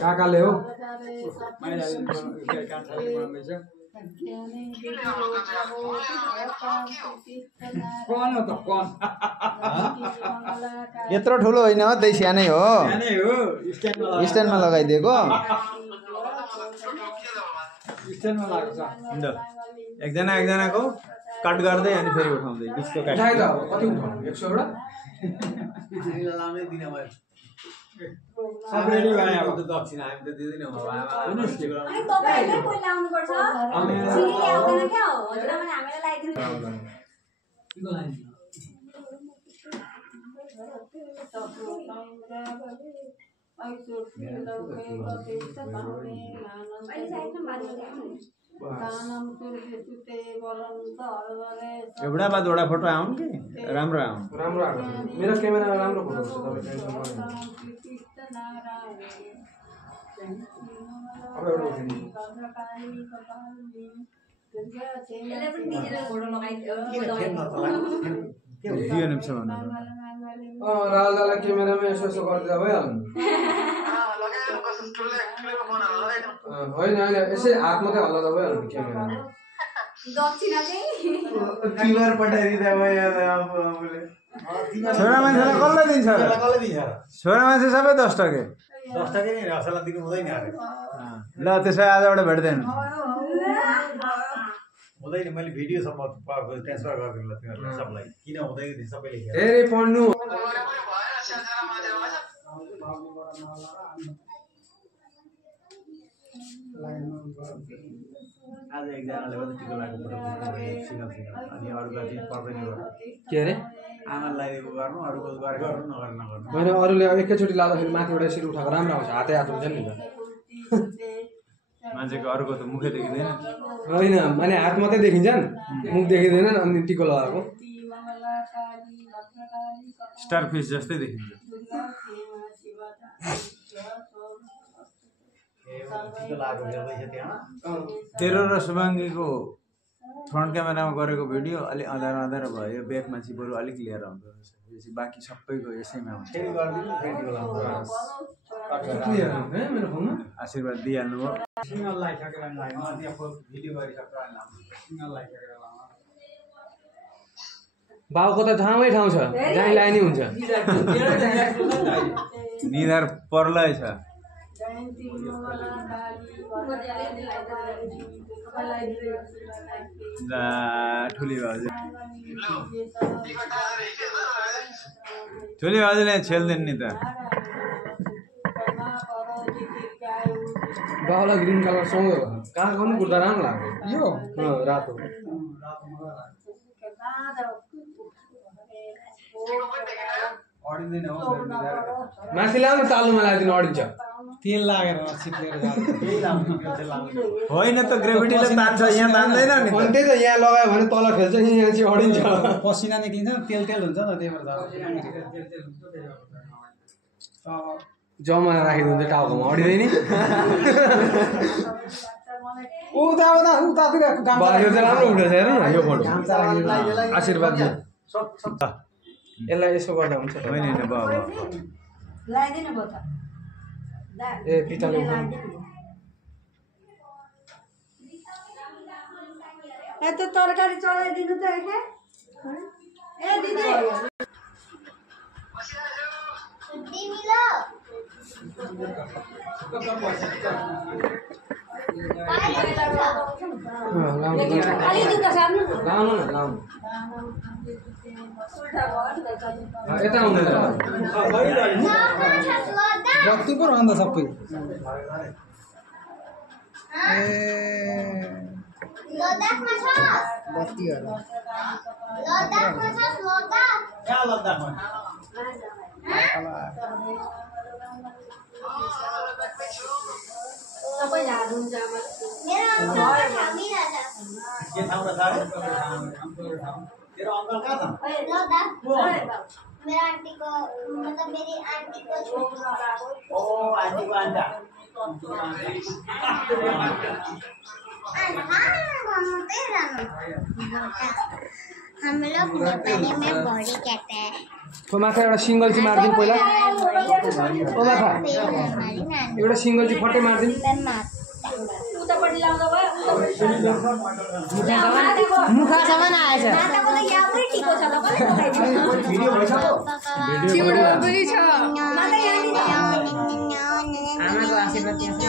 काकाले हो यत्रो ठुलो होइन हो त्यही सानै हो स्ट्यान्डमा लगाइदिएको एकजना एकजनाको कट गर्दै अनि फेरि उठाउँदै बिचको काट कति उठाउनु 100 एउटा लाउने दिन भयो सबैले गए अब दक्षिणा हामी त दिदैनौँ अब अनि तपाईहरुले कोही लाउनु पर्छ सिडी ल्याउँदैन के हो हजुरआमाले हामीलाई लगाइदिनु एउटा बाद एउटा फोटो आउन् कि राम्रो आउन् राम्रो आउँछ मेरो क्यामेरामा राम्रो फोटो हुन्छ अब एउटा उठिनु दियो नि भन्नु राहुल दालाई क्यामेरामा यसो यसो गर्दा भइहाल्नु होइन होइन यसै हात मात्रै हल्लाउँदा भइहाल्नु क्यामेरामा दक्षिणा चाहिँ तिहार पठाइदिँदा भयो छोरा मान्छेलाई कसले दिन्छ छोरा मान्छे सबै 10 टके 10 टके नि रसला दिनु हुँदैन अरे ल त्यसै आजबाट भेट्दैन हुँदैन मैले भिडियो सम्म ट्रान्सफर गरिदिनु ल तिमीहरुलाई सबलाई किन हुँदैन सबैले धेरै पढ्नु आज एकजनाले पनि टिको लागेको फोटो सिंगल अनि अरूलाई चाहिँ पर्दैन के अरे आमालाई गर्नु अरूको गर्नु नगर्नु होइन अरूले एकैचोटि लाँदाखेरि माथिबाट यसरी उठाएको राम्रो आउँछ हातै हात हुन्छ नि मान्छेको अरूको त मुखै देखिँदैन होइन माने हात मात्रै देखिन्छ नि मुख देखिँदैन अनि टिको लगाएको स्टार फिस जस्तै देखिन्छ टिको लागेको हेर्दैछ त्यहाँ तेरो र शुभाङ्गीको फ्रन्ट क्यामेरामा गरेको भिडियो अलि अँधारो अँधारो भयो ब्याकमा चाहिँ बरु अलिक लिएर आउँदो रहेछ बाँकी सबैको यसैमा हुन्छ फेरि गरिदिनु फेरि टिको लगाउनु मेरो फोनमा आशीर्वाद दिइहाल्नु भयो सिंगल लागिसकेर भिडियो गरिसकेर सिंगल लागिसकेर बाउको त ठाउँमै ठाउँ छ जहाँ लाए नि हुन्छ निधार पर्लै छ ठुली भाउजू ठुली भाउजूले छेल्दैन नि त बाउलाई ग्रिन कलर सँगै हो कहाँको पनि कुर्ता राम्रो लाग्यो यो रातो अडिँदैन हो माथि लाउनु तालुमा लगाइदिनु अडिन्छ तेल लागेर चिप्लेर होइन त ग्रेभिटीले तान्छ यहाँ तान्दैन नि अनि त्यही त यहाँ लगायो भने तल खेल्छ यहाँ चाहिँ अडिन्छ पसिना निक्लिन्छ तेल तेल हुन्छ नि त्यही भएर जमाएर राखिदिन्छ टाउकोमा अडिँदैन नि उता यो चाहिँ राम्रो उठेछ हेर्नु न यो फोटो आशीर्वाद दियो यसलाई यसो गर्दा हुन्छ होइन होइन बाबा लगाइदिनु भयो त ए पितलले ए त तरकारी चलाइदिनु त ए दिदी यता आउँदैन बत्ती पो रहन्छ सबै तेरो अंकल कहाँ था? मेरा आंटी को मतलब मेरी आंटी को छोटी ओ आंटी को अंडा हम लोग नेपाली में बॉडी कहते हैं। तो माथा एउटा सिंगल चाहिँ मार्दिन पहिला ओ माथा फिर हमारी नानी एउटा सिंगल चाहिँ फट्टै मार्दिन में माता उतापट्टि लाउँदा भयो मुखसम्म आएछ माताको त यहाँकै टिको छ ल कसले लगाइदिन्छ भिडियो भइसक्यो चिउडो पनि छ माता यहाँनिर आमाको आशीर्वाद त्यहाँ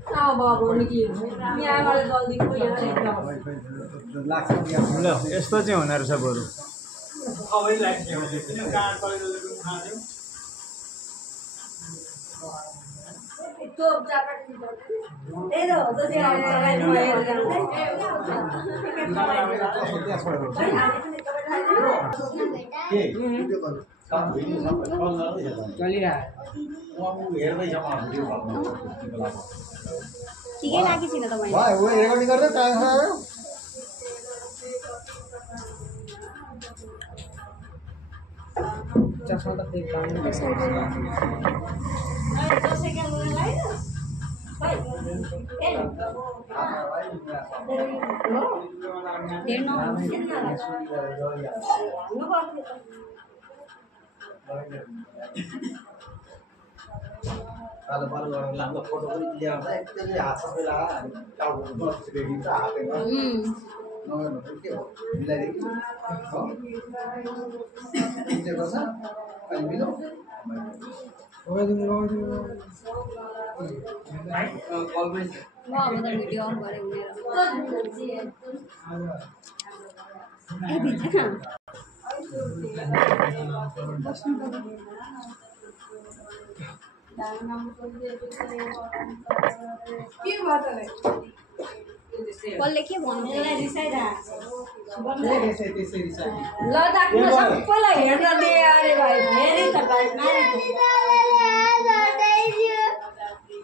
छ बाबु निक्लिन्छ यहाँबाट जल्दी ल यस्तो चाहिँ हुने रहेछ बरु त्यो चापटी त्यही त हो त ठिकै राखेको छैन त मैले रेकर्डिङ गर्दै टाइम चस्मा त फेक काम कालो बाल गरेर लाँदा फोटो पनि ल्याउँदा एकचोटि हात सबैलाई टाउको बसिदिन्छ हातैमा नगर्नु के हो मिलाइदियो के गर्छ अनि मिलो भिडियो अन गरे कसले के भन्नु ल डाक्नु सबैलाई हेर्न दे अरे भाइ हेरि त भाइ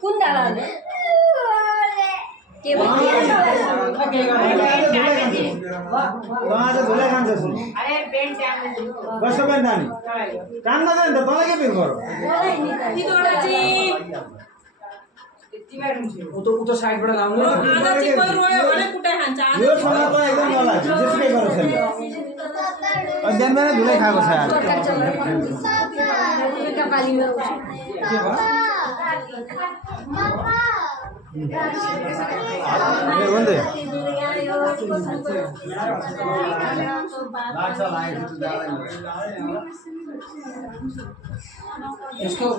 कुन डाला के भन्नु धुलै खान्छ सुन कसो पनि नानी काम गर्दैन त तँलाई के पिर गरौ उतो साइडबाट लाउनु यो सँग त एकदम नलाग जेसुकै गरौ छैन अध्ययन पनि धुलै खाएको छ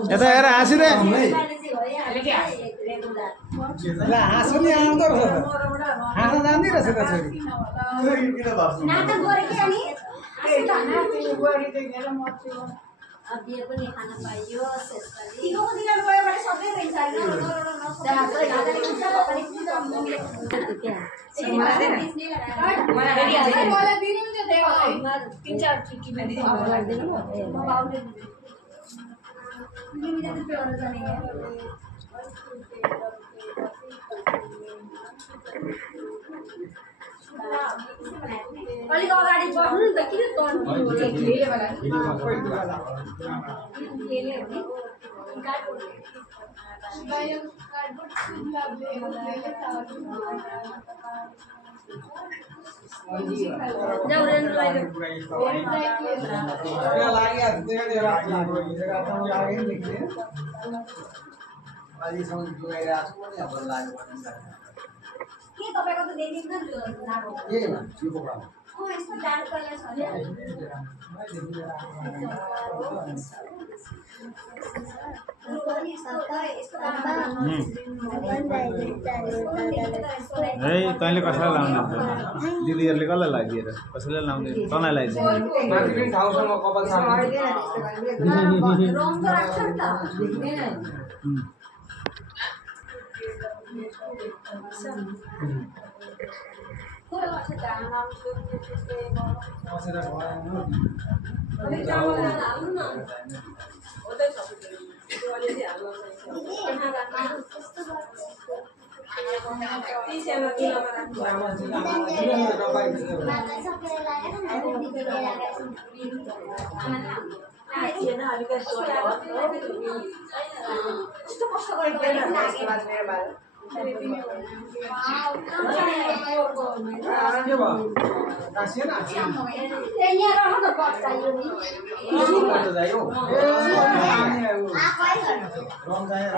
यता हेर हाँसिरे हाँसो नि आउँदो रहेछ हाँस्न जान्दै रहेछ त छोरी नाटक गरे के अनि बिहे पनि खान पाइयो तिम्रो दिनमा गयो भने सबै रहन्छ अलिक अगाडि बस्नु नि त किन के तपाईको त देखिन्छ नि त्यो यस्तो डार्क कलर छ नि है तैँले कसैलाई लाउनु दिदीहरूले कसलाई लगाइदिएर कसैले लाउँदैन तँलाई लगाइदिन्छ ठाउँसँग कपाल रङ त राख्छ नि त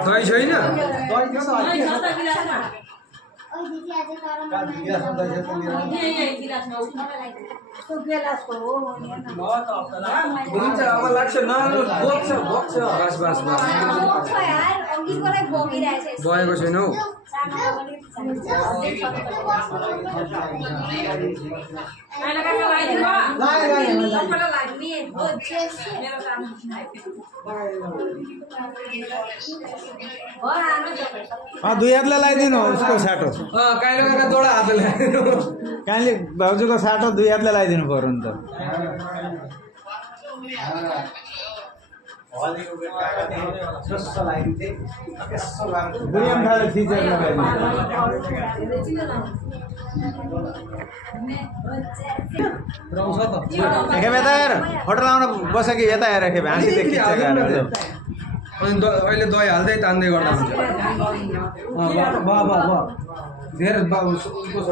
दही छैन हुन्छ अब लाग्छ न बोक्छ बोक्छ बस बस बस बगेको छैन हौ दुई हातले लगाइदिनु उसको साटो काइलो गरेर जोडा हातले ल्याइदिनु काइले भाउजूको साटो दुई हातले लगाइदिनु पर्यो नि त दुईम खाले फिचर रौछ त यता हेर फोटो लाउन बस कि यता हेर खेप हाँसी देखि अनि अहिले दही हाल्दै तान्दै गर्दा हुन्छ धेरै उसको छ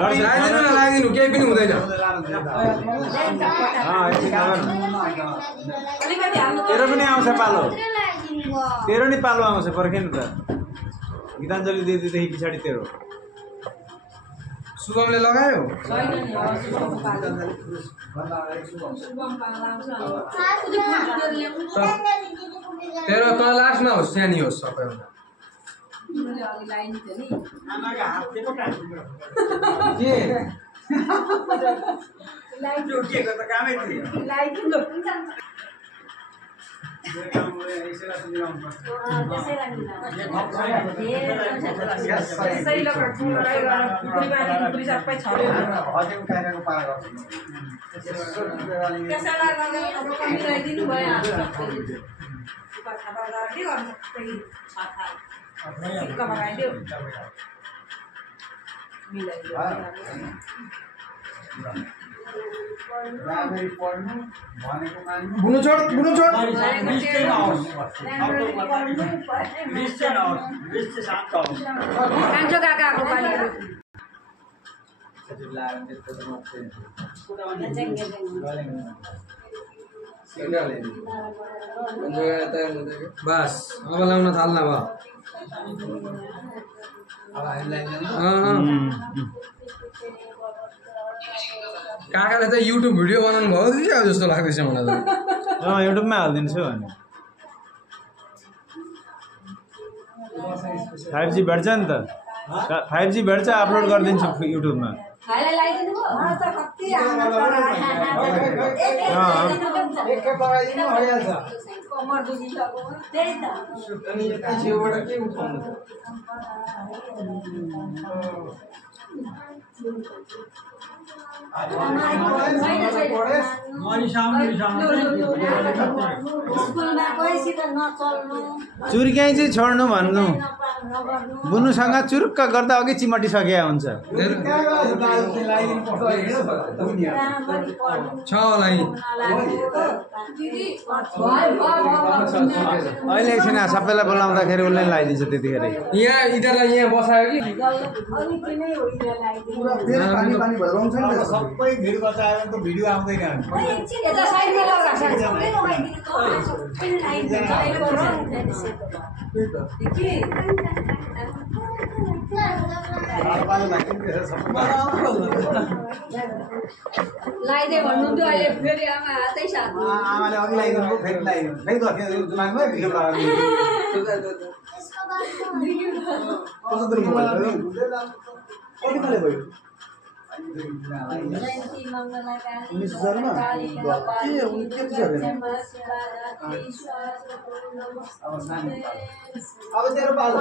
लगाइदिनु न लगाइदिनु केही पनि हुँदैन तेरो पनि आउँछ पालो तेरो नि पालो आउँछ पर्खेन त गीताञ्जली दिदीदेखि पछाडि तेरो शुभमले लगायो तेरो त लास्टमा होस् सानी होस् सबैभन्दा बुनु छोड काकाको पानी बस अब लाउन थाल्न भयो काकाले त युट्युब भिडियो बनाउनु भयो कि क्या जस्तो लाग्दैछ मलाई त युट्युबमा हालिदिन्छु अनि 5G भेट्छ नि त 5G भेट्छ अपलोड गरिदिन्छु युट्युबमा चुर्क्याइ चाहिँ छोड्नु भन्नु बुनुसँग चुरुक्क गर्दा अघि चिमटिसकेको हुन्छ छ होला अहिले एकछिन सबैलाई बोलाउँदाखेरि उसले लगाइदिन्छ त्यतिखेर यहाँ यिनीहरूलाई यहाँ बसायो कि सबै भिडियो बचाएर त भिडियो आउँदैन लाइदे भन्नुहुन्थ्यो अहिले फेरि आमा हातै साथ आमाले अघि लगाइदिनु फेरि लगाइदिनु फेरि जुमानमा भिडियो भयो अब तेरो पालो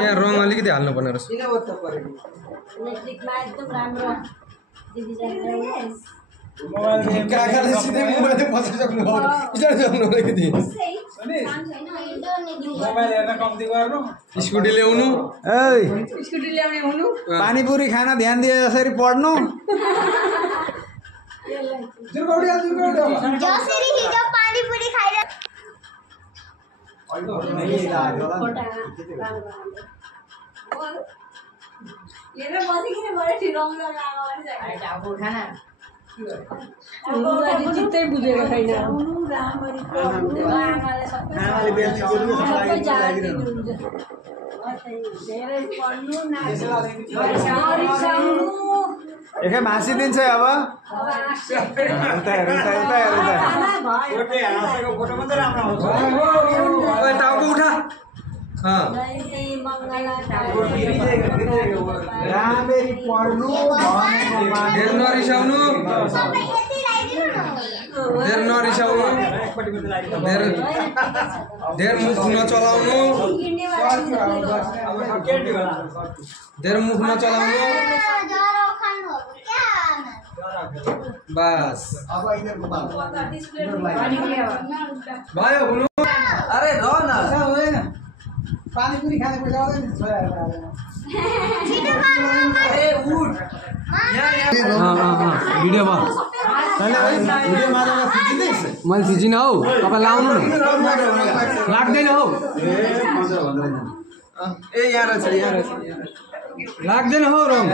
यहाँ रङ अलिकति हाल्नु पर्ने रहेछ काकाले सिधै मोबाइल बचाइसक्नु भयो अलिकति स्कुटी ल्याउनु स्कुटी ल्याउने हुनु पानीपुरी खान ध्यान दिए जसरी पढ्नु जसरी हिजो पानीपुरी खाएर हेरेर बसिकिन गरे ठिक रङला लागो खाना चित्तै बुझेको छैन एकै भाँसी दिन्छ अब टाउको उठा राम्ररी पढ्नु धेर नरिसाउनु धेर मुख नचलाउनु धेर मुख नचलाउनु बस अब यिनीहरूको भयो हुनु अरे र न हुँदैन पानीपुरी खाने पैसा आउँदैन भिडियो मैले थिचिनँ हौ तपाईँ लाउनु न लाग्दैन हौ ए यहाँ रहेछ लाग्दैन हौ रङ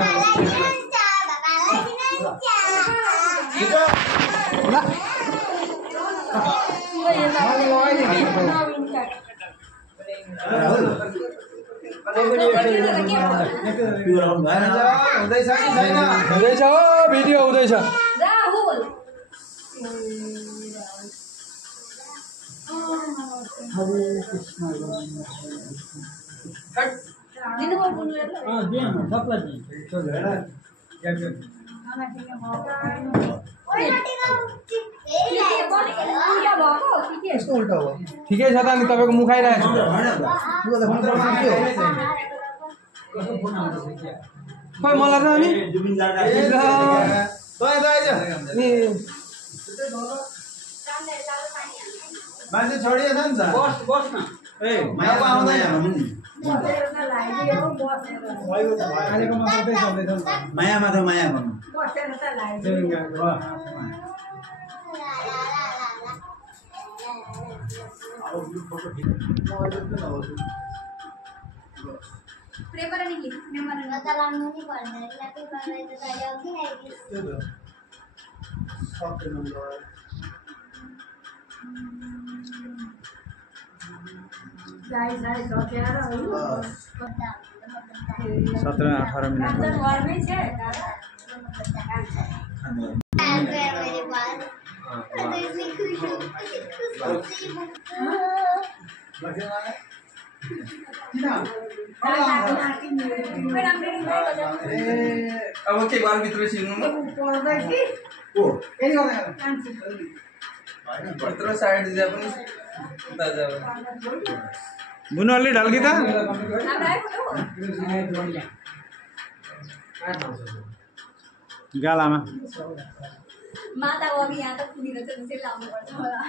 हुँदैछ हो भिडियो हुँदैछ राहुल ठिकै छ त अनि तपाईँको मुख आइरहेको खै मलाई त अनि मान्छे छोडिएछ नि त ए मायाको आउँदैन मायामा त माया भन्नु पेपर निकली पेपर बता लाउनु नि पर्दैन लापे बनाइ त अहिले आउँथि नि जाई सकेर 17-18 मिनट घरमै छ मेरे पास तो इतनी खुशी अब के बार भित्र छिर्नु भित्र साइड दिँदा पनि बुनु अलि ढल्की त गालामा माता अघि यहाँ त पुगिरहेछ त्यसै लाउनुपर्छ होला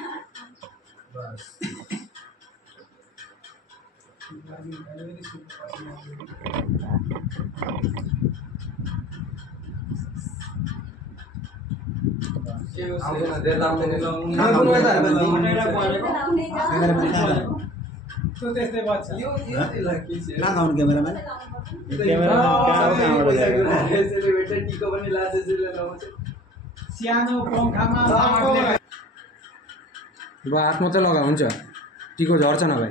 हात मात्रै लगा हुन्छ टिको झर्छ नभए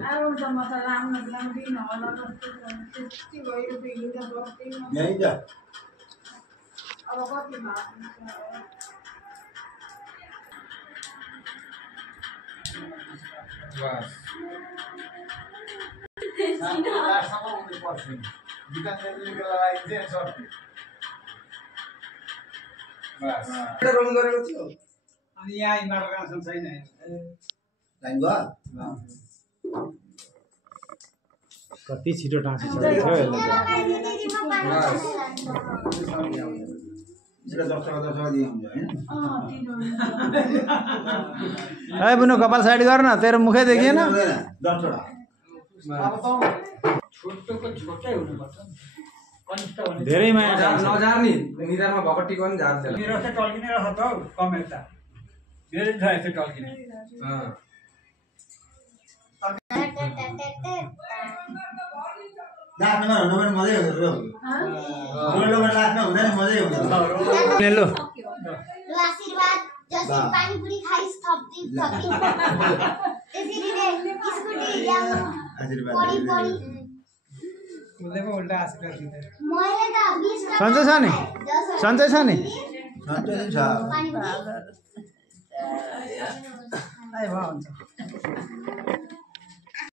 रङ गरेको थियो अनि यहाँ इन्भर्टर कनेक्सन छैन लाइन गयो कति छिटो टाँसिन्छ बुनु कपाल साइड गर न तेरो मुखै देखिएन छोटोको छोटै हुनुपर्छ कनिष्ठ भने धेरै माया नजार्ने निधारमा भकटीको पनि झार्दैन मेरो चाहिँ टल्किने रहेछ त हौ कम यता मेरो छ यस्तो टल्किने लाग्नेमा हुनु पनि मजै हुन्छ रोडमा लाग्न हुँदा नि मजै हुन्छ हेलो ल आशीर्वाद जसरी पानीपुरी खाइस थप्दी थप्दी त्यसरी नै स्कुटी ल्याउनु पढी पढी उसले पो उल्टा आशीर्वाद दिन्छ मैले त 20 टा सन्चै छ नि सन्चै छ नि सन्चै छ पानीपुरी आइ भयो हुन्छ